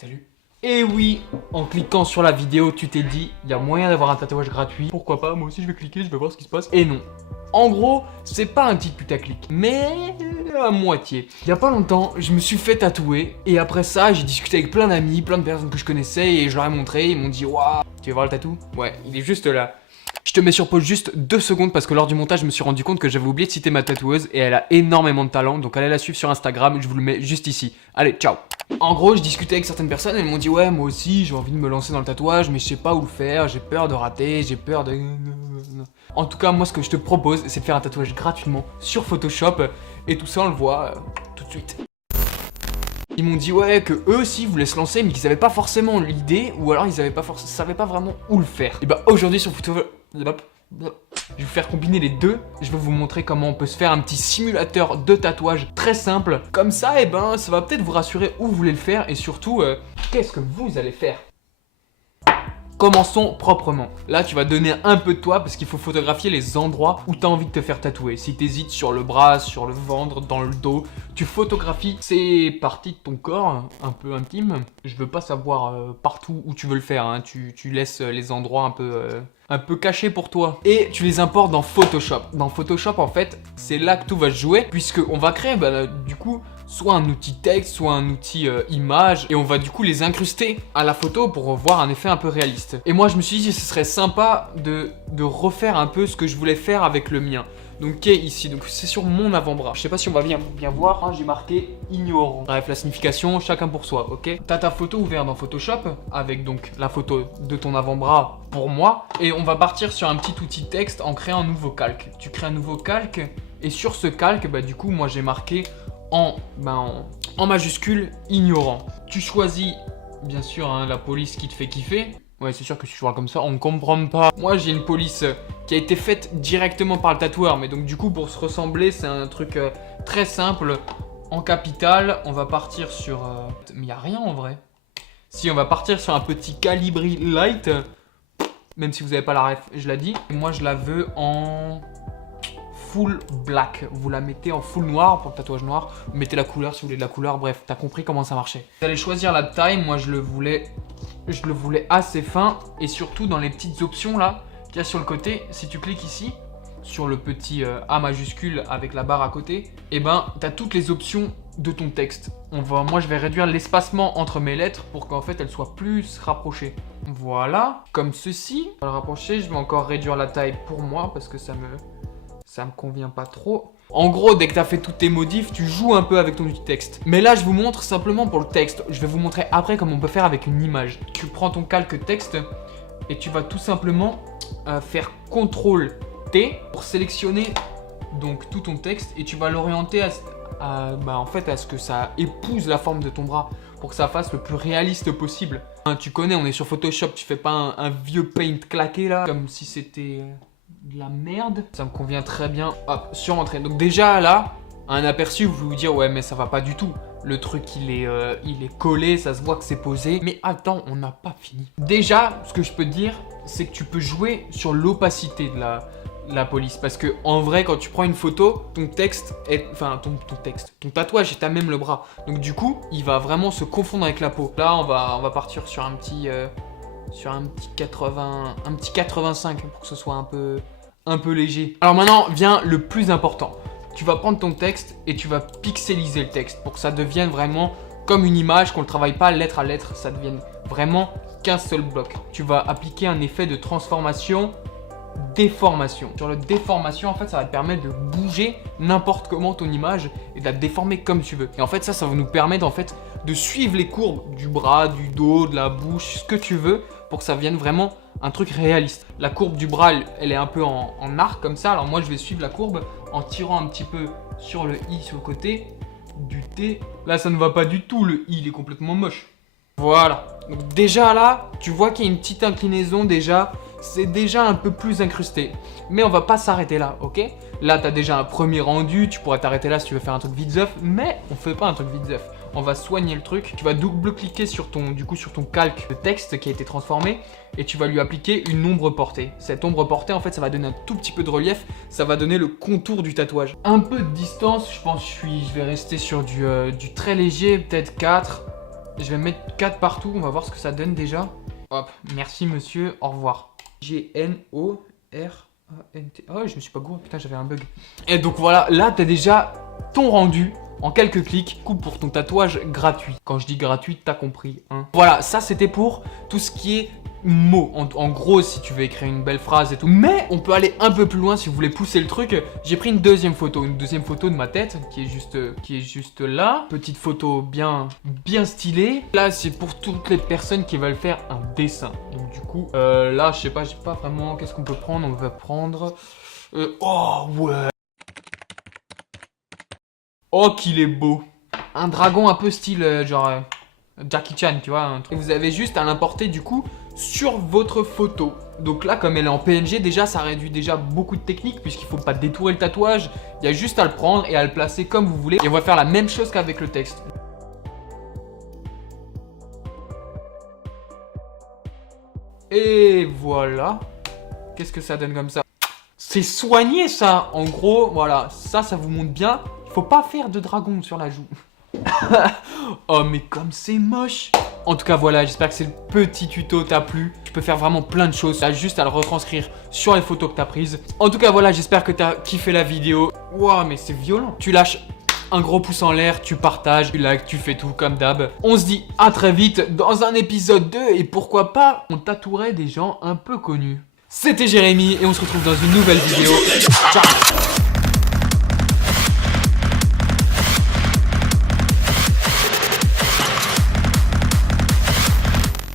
Salut. Et oui, en cliquant sur la vidéo, tu t'es dit, il y a moyen d'avoir un tatouage gratuit. Pourquoi pas, moi aussi je vais cliquer, je vais voir ce qui se passe. Et non. En gros, c'est pas un petit putaclic, mais à moitié. Il y a pas longtemps, je me suis fait tatouer. Et après ça, j'ai discuté avec plein d'amis, plein de personnes que je connaissais. Et je leur ai montré, ils m'ont dit, waouh, tu veux voir le tatou? Ouais, il est juste là. Je te mets sur pause juste 2 secondes parce que lors du montage, je me suis rendu compte que j'avais oublié de citer ma tatoueuse et elle a énormément de talent. Donc allez la suivre sur Instagram, je vous le mets juste ici. Allez, ciao. En gros, je discutais avec certaines personnes et elles m'ont dit ouais, moi aussi, j'ai envie de me lancer dans le tatouage, mais je sais pas où le faire, j'ai peur de rater, j'ai peur de... En tout cas, moi, ce que je te propose, c'est de faire un tatouage gratuitement sur Photoshop et tout ça, on le voit tout de suite. Ils m'ont dit ouais que eux aussi voulaient se lancer mais qu'ils avaient pas forcément l'idée ou alors ils avaient pas savaient pas vraiment où le faire. Et bah aujourd'hui sur Photoshop, je vais vous faire combiner les deux. Je vais vous montrer comment on peut se faire un petit simulateur de tatouage très simple. Comme ça, et ben ça va peut-être vous rassurer où vous voulez le faire et surtout qu'est-ce que vous allez faire. Commençons proprement. Là, tu vas donner un peu de toi parce qu'il faut photographier les endroits où tu as envie de te faire tatouer. Si tu hésites sur le bras, sur le ventre, dans le dos, tu photographies ces parties de ton corps un peu intimes. Je veux pas savoir partout où tu veux le faire, hein. Tu laisses les endroits un peu cachés pour toi. Et tu les importes dans Photoshop. Dans Photoshop, en fait, c'est là que tout va se jouer puisqu'on va créer du coup soit un outil texte, soit un outil image et on va du coup les incruster à la photo pour voir un effet un peu réaliste. Et moi je me suis dit ce serait sympa de refaire un peu ce que je voulais faire avec le mien. Donc qui est ici, donc c'est sur mon avant-bras. Je sais pas si on va bien voir, hein, j'ai marqué ignorant. Bref, la signification, chacun pour soi, ok? T'as ta photo ouverte dans Photoshop avec donc la photo de ton avant-bras pour moi. Et on va partir sur un petit outil texte en créant un nouveau calque. Tu crées un nouveau calque et sur ce calque, du coup moi j'ai marqué en majuscule ignorant. Tu choisis bien sûr hein, la police qui te fait kiffer. Ouais, c'est sûr que si je vois comme ça, on ne comprend pas. Moi, j'ai une police qui a été faite directement par le tatoueur, mais donc du coup, pour se ressembler, c'est un truc très simple. En capitale, on va partir sur... Mais il n'y a rien en vrai. Si, on va partir sur un petit Calibri Light. Même si vous n'avez pas la ref, je la dis. Moi, je la veux en... full black, vous la mettez en full noir pour le tatouage noir, vous mettez la couleur si vous voulez de la couleur, bref, t'as compris comment ça marchait. Vous allez choisir la taille, moi je le voulais assez fin et surtout dans les petites options là qu'il y a sur le côté, si tu cliques ici, sur le petit A majuscule avec la barre à côté, et ben t'as toutes les options de ton texte. Moi je vais réduire l'espacement entre mes lettres pour qu'en fait elles soient plus rapprochées. Voilà, comme ceci. On va le rapprocher, je vais encore réduire la taille pour moi parce que ça me convient pas trop. En gros, dès que tu as fait toutes tes modifs, tu joues un peu avec ton outil texte. Mais là, je vous montre simplement pour le texte. Je vais vous montrer après comment on peut faire avec une image. Tu prends ton calque texte et tu vas tout simplement faire CTRL-T pour sélectionner donc tout ton texte et tu vas l'orienter en fait, à ce que ça épouse la forme de ton bras pour que ça fasse le plus réaliste possible. Hein, tu connais, on est sur Photoshop, tu fais pas un vieux paint claqué là, comme si c'était... de la merde. Ça me convient très bien. Hop, sur entrée. Donc déjà là, un aperçu, vous vous dire ouais mais ça va pas du tout. Le truc il est collé, ça se voit que c'est posé. Mais attends, on n'a pas fini. Déjà, ce que je peux te dire, c'est que tu peux jouer sur l'opacité de la police. Parce que en vrai, quand tu prends une photo, ton texte est... Enfin, ton tatouage est à même le bras. Donc du coup, il va vraiment se confondre avec la peau. Là, on va partir sur un petit... sur un petit 85 pour que ce soit un peu léger. Alors maintenant vient le plus important. Tu vas prendre ton texte et tu vas pixeliser le texte pour que ça devienne vraiment comme une image, qu'on ne le travaille pas lettre à lettre, ça devienne vraiment qu'un seul bloc. Tu vas appliquer un effet de transformation, déformation. Sur le déformation, en fait, ça va te permettre de bouger n'importe comment ton image et de la déformer comme tu veux. Et en fait, ça va nous permettre en fait de suivre les courbes du bras, du dos, de la bouche, ce que tu veux pour que ça vienne vraiment un truc réaliste. La courbe du bras, elle est un peu en arc comme ça. Alors moi, je vais suivre la courbe en tirant un petit peu sur le I sur le côté du T. Là, ça ne va pas du tout. Le I, il est complètement moche. Voilà. Donc déjà là, tu vois qu'il y a une petite inclinaison déjà. C'est déjà un peu plus incrusté. Mais on va pas s'arrêter là, ok? Là, tu as déjà un premier rendu. Tu pourrais t'arrêter là si tu veux faire un truc vite zeuf. Mais on fait pas un truc vite zeuf. On va soigner le truc. Tu vas double-cliquer sur ton calque de texte qui a été transformé et tu vas lui appliquer une ombre portée. Cette ombre portée, en fait, ça va donner un tout petit peu de relief. Ça va donner le contour du tatouage. Un peu de distance, je pense je vais rester sur du très léger, peut-être 4. Je vais mettre 4 partout, on va voir ce que ça donne déjà. Hop, merci monsieur, au revoir. G-N-O-R-A-N-T. Oh, je me suis pas gouré, putain, j'avais un bug. Et donc voilà, là, t'as déjà ton rendu en quelques clics. Coup pour ton tatouage gratuit. Quand je dis gratuit, t'as compris, hein. Voilà, ça c'était pour tout ce qui est mots. En gros, si tu veux écrire une belle phrase et tout. Mais on peut aller un peu plus loin si vous voulez pousser le truc. J'ai pris une deuxième photo de ma tête qui est juste là. Petite photo bien stylée. Là, c'est pour toutes les personnes qui veulent faire un dessin. Donc du coup, là, je sais pas vraiment qu'est-ce qu'on peut prendre. On va prendre... oh ouais. Oh qu'il est beau. Un dragon un peu style genre Jackie Chan, tu vois, un truc. Et vous avez juste à l'importer du coup sur votre photo. Donc là, comme elle est en PNG, déjà ça réduit déjà beaucoup de techniques puisqu'il faut pas détourer le tatouage. Il y a juste à le prendre et à le placer comme vous voulez. Et on va faire la même chose qu'avec le texte. Et voilà. Qu'est-ce que ça donne comme ça? C'est soigné ça. En gros, voilà, ça vous montre bien. Il faut pas faire de dragon sur la joue. Oh mais comme c'est moche. En tout cas voilà, j'espère que ce petit tuto t'a plu. Tu peux faire vraiment plein de choses. T'as juste à le retranscrire sur les photos que t'as prises. En tout cas voilà, j'espère que t'as kiffé la vidéo. Waouh mais c'est violent. Tu lâches un gros pouce en l'air, tu partages, tu likes, tu fais tout comme d'hab. On se dit à très vite dans un épisode 2. Et pourquoi pas, on tatouerait des gens un peu connus. C'était Jérémy et on se retrouve dans une nouvelle vidéo. Ciao.